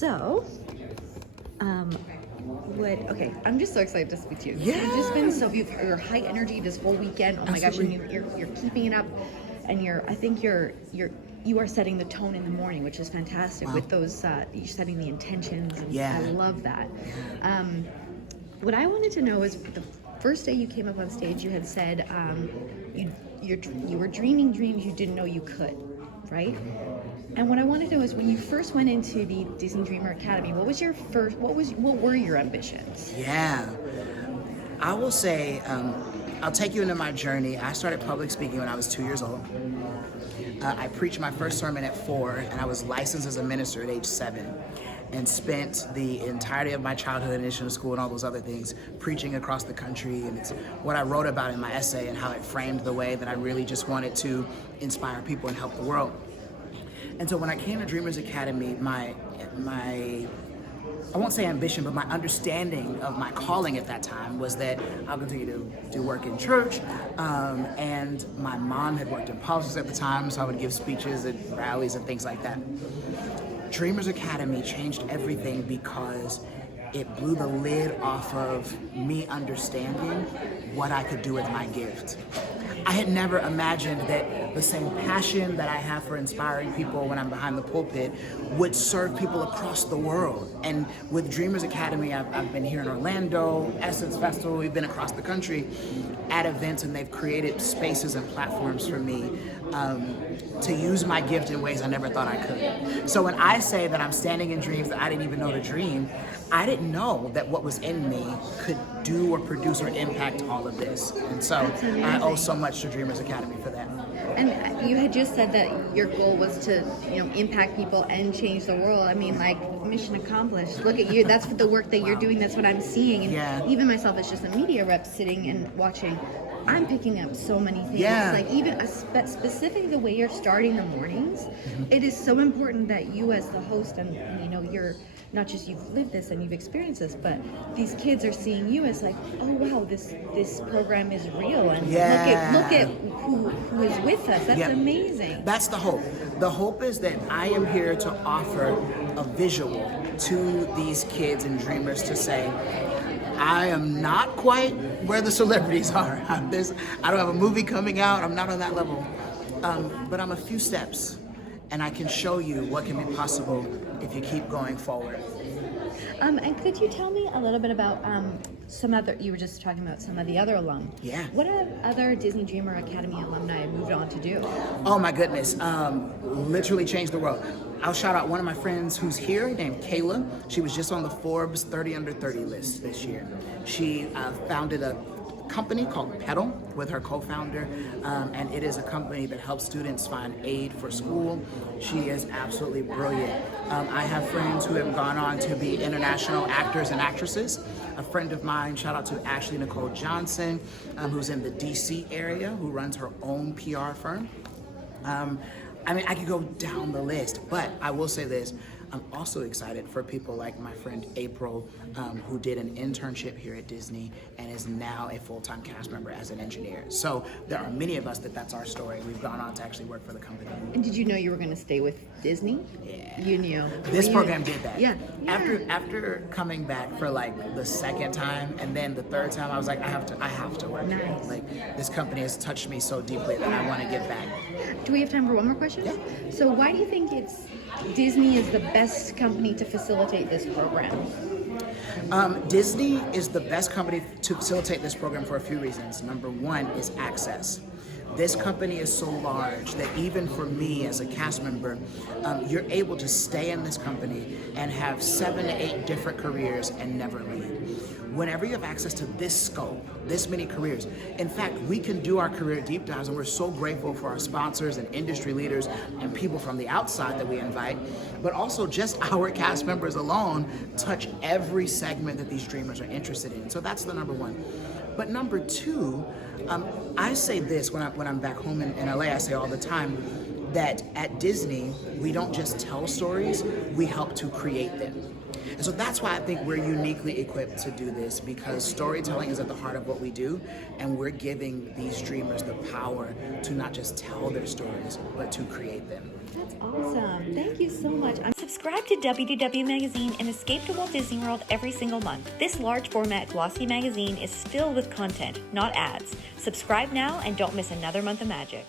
So, okay, I'm just so excited to speak to you. Yeah. You've just been so beautiful. Your high energy this whole weekend. Oh my Absolutely. gosh, and you're keeping it up, and I think you are setting the tone in the morning, which is fantastic. Wow. With those, you're setting the intentions. And Yeah. I love that. What I wanted to know is the first day you came up on stage, you had said you were dreaming dreams you didn't know you could, right? And what I wanted to know is when you first went into the Disney Dreamer Academy, what were your ambitions? Yeah. I will say, I'll take you into my journey. I started public speaking when I was 2 years old. I preached my first sermon at 4, and I was licensed as a minister at age 7, and spent the entirety of my childhood in addition to school and all those other things preaching across the country. And it's what I wrote about in my essay and how it framed the way that I really just wanted to inspire people and help the world. And so when I came to Dreamers Academy, my I won't say ambition, but my understanding of my calling at that time was that I'll continue to do work in church. And my mom had worked in politics at the time, so I would give speeches at rallies and things like that. Dreamers Academy changed everything because it blew the lid off of me understanding what I could do with my gift. I had never imagined that the same passion that I have for inspiring people when I'm behind the pulpit would serve people across the world. And with Dreamers Academy, I've been here in Orlando, Essence Festival, we've been across the country at events, and they've created spaces and platforms for me to use my gift in ways I never thought I could. So when I say that I'm standing in dreams that I didn't even know to dream, I didn't know that what was in me could do or produce or impact all of this. And so I owe so much to Dreamers Academy for that. And you had just said that your goal was to, impact people and change the world. I mean, like, mission accomplished. Look at you. That's the work that you're doing. That's what I'm seeing. And even myself as just a media rep sitting and watching, I'm picking up so many things. Yeah. Like even specifically the way you're starting the mornings, it is so important that you as the host and you're not just you've lived this and you've experienced this, but these kids are seeing you as like, oh wow, this program is real, and look at who is with us. That's amazing. That's the hope. The hope is that I am here to offer a visual to these kids and dreamers to say, I am not quite where the celebrities are. I don't have a movie coming out. I'm not on that level. But I'm a few steps, and I can show you what can be possible if you keep going forward. And could you tell me a little bit about you were just talking about some of the other alum. Yeah. What have other Disney Dreamer Academy alumni moved on to do? Oh my goodness, literally changed the world. I'll shout out one of my friends who's here named Kayla. She was just on the Forbes 30 Under 30 list this year. She founded a company called Pedal with her co-founder, and it is a company that helps students find aid for school. She is absolutely brilliant. I have friends who have gone on to be international actors and actresses. A friend of mine, shout out to Ashley Nicole Johnson, who's in the DC area, who runs her own PR firm. I could go down the list, but I will say this. I'm also excited for people like my friend April, who did an internship here at Disney and is now a full-time cast member as an engineer. So there are many of us that's our story. We've gone on to actually work for the company. And did you know you were going to stay with Disney? Yeah. You knew. This program did that. Yeah. After coming back for like the second time and then the third time, I was like, I have to work here. Nice. Like, this company has touched me so deeply that I want to give back. Do we have time for one more question? Yeah. So why do you think Disney is the best company to facilitate this program? Disney is the best company to facilitate this program for a few reasons. Number one is access. This company is so large that even for me as a cast member, you're able to stay in this company and have 7 to 8 different careers and never leave. Whenever you have access to this scope, this many careers, in fact, we can do our career deep dives, and we're so grateful for our sponsors and industry leaders and people from the outside that we invite, but also just our cast members alone touch every segment that these dreamers are interested in. So that's the number one. But number two, I say this when I'm back home in LA, I say all the time that at Disney, we don't just tell stories, we help to create them. And so that's why I think we're uniquely equipped to do this, because storytelling is at the heart of what we do, and we're giving these dreamers the power to not just tell their stories, but to create them. That's awesome. Thank you so much. Subscribe to WDW Magazine and escape to Walt Disney World every single month. This large format glossy magazine is filled with content, not ads. Subscribe now and don't miss another month of magic.